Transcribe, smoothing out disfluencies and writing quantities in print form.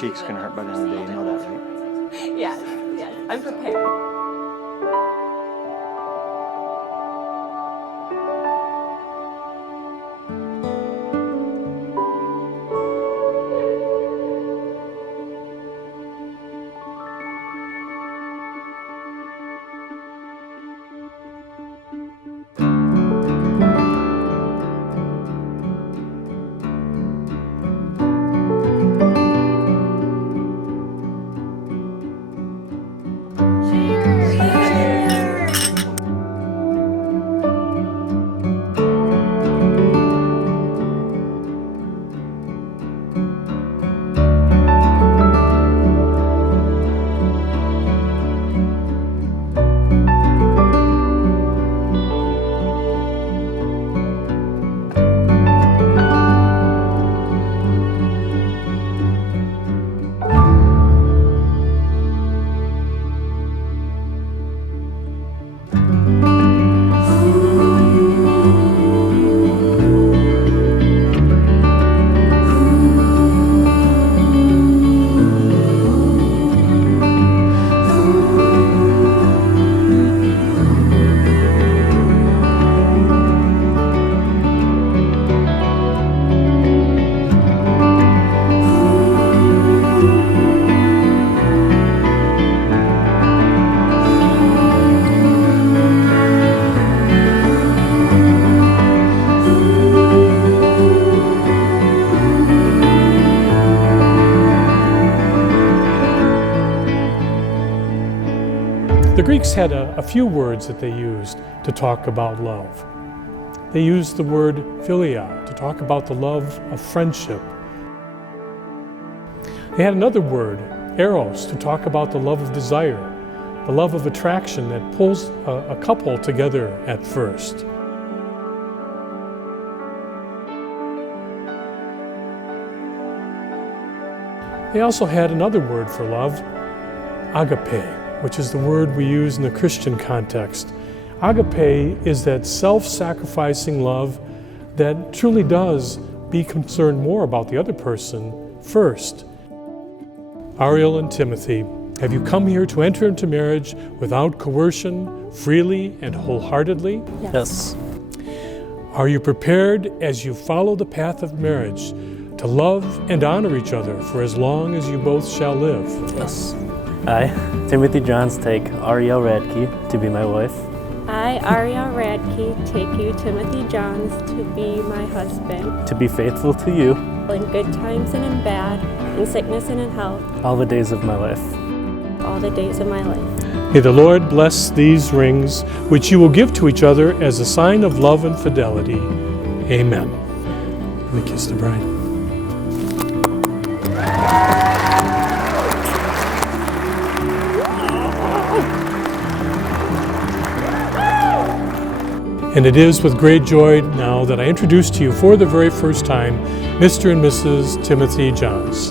cheeks can hurt by the end of the day, you know that, right? Yes, yes, I'm prepared. The Greeks had a few words that they used to talk about love. They used the word philia to talk about the love of friendship. They had another word, eros, to talk about the love of desire, the love of attraction that pulls a couple together at first. They also had another word for love, agape, which is the word we use in the Christian context. Agape is that self-sacrificing love that truly does be concerned more about the other person first. Ariel and Timothy, have you come here to enter into marriage without coercion, freely and wholeheartedly? Yes. Are you prepared as you follow the path of marriage to love and honor each other for as long as you both shall live? Yes. I, Timothy Johns, take Ariel Radke to be my wife. I, Ariel Radke, take you, Timothy Johns, to be my husband. To be faithful to you. In good times and in bad, in sickness and in health. All the days of my life. All the days of my life. May the Lord bless these rings, which you will give to each other as a sign of love and fidelity. Amen. Let me kiss the bride. And it is with great joy now that I introduce to you for the very first time Mr. and Mrs. Timothy Johns.